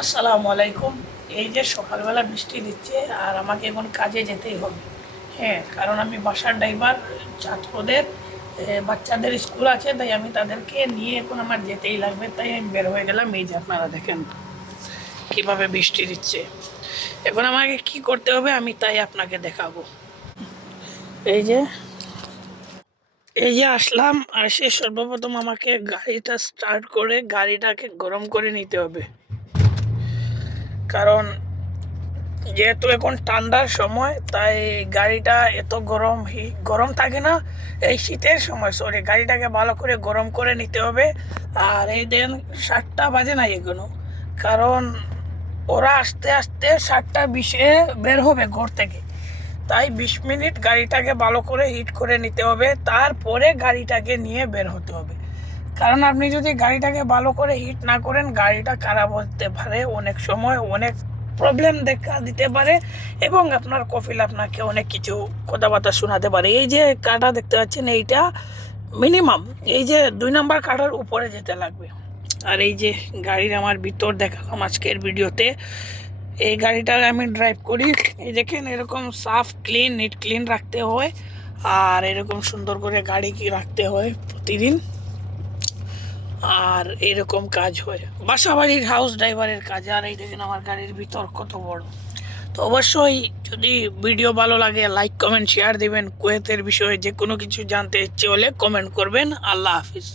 আসসালামু আলাইকুম। এই যে সকালবেলা বৃষ্টি দিচ্ছে আর আমাকে এখন কাজে যেতেই হবে। হ্যাঁ, কারণ আমি বাসার ড্রাইভার। ছাত্রদের বাচ্চাদের স্কুল আছে, তাই আমি তাদেরকে নিয়ে এখন আমার যেতেই লাগবে। তাই আমি বের হয়ে গেলাম। এই যে আপনারা দেখেন কিভাবে বৃষ্টি দিচ্ছে। এখন আমাকে কি করতে হবে আমি তাই আপনাকে দেখাবো। এই যে এই যে আসলাম, আর সে সর্বপ্রথম আমাকে গাড়িটা স্টার্ট করে গাড়িটাকে গরম করে নিতে হবে। কারণ যেহেতু এখন ঠান্ডার সময়, তাই গাড়িটা এত গরম থাকে না। এই শীতের সময় গাড়িটাকে ভালো করে গরম করে নিতে হবে। আর এই দেন 7টা বাজে না এখনো, কারণ ওরা আস্তে আস্তে 7টা 20-এ বের হবে ঘর থেকে। তাই 20 মিনিট গাড়িটাকে ভালো করে হিট করে নিতে হবে, তারপরে গাড়িটাকে নিয়ে বের হতে হবে। কারণ আপনি যদি গাড়িটাকে ভালো করে হিট না করেন, গাড়িটা খারাপ হতে পারে, অনেক সময় অনেক প্রবলেম দেখা দিতে পারে, এবং আপনার কফিল আপনাকে অনেক কিছু কথাবার্তা শোনাতে পারে। এই যে কাটা দেখতে পাচ্ছেন, এইটা মিনিমাম এই যে 2 নম্বর কাটার উপরে যেতে লাগবে। আর এই যে গাড়ির আমার ভিতর দেখালাম আজকের ভিডিওতে। এই গাড়িটা আমি ড্রাইভ করি। এই দেখেন এরকম সাফ ক্লিন নিট ক্লিন রাখতে হয়, আর এরকম সুন্দর করে গাড়ি কি রাখতে হয় প্রতিদিন। আর এরকম কাজ হয় বাসাবাড়ির হাউস ড্রাইভারের কাজ। আর এই দেখেন আমার গাড়ির ভিতর কত বড়। তো অবশ্যই যদি ভিডিও ভালো লাগে, লাইক কমেন্ট শেয়ার দিবেন। কুয়েতের বিষয়ে যে কোনো কিছু জানতে ইচ্ছে হলে কমেন্ট করবেন। আল্লাহ হাফিজ।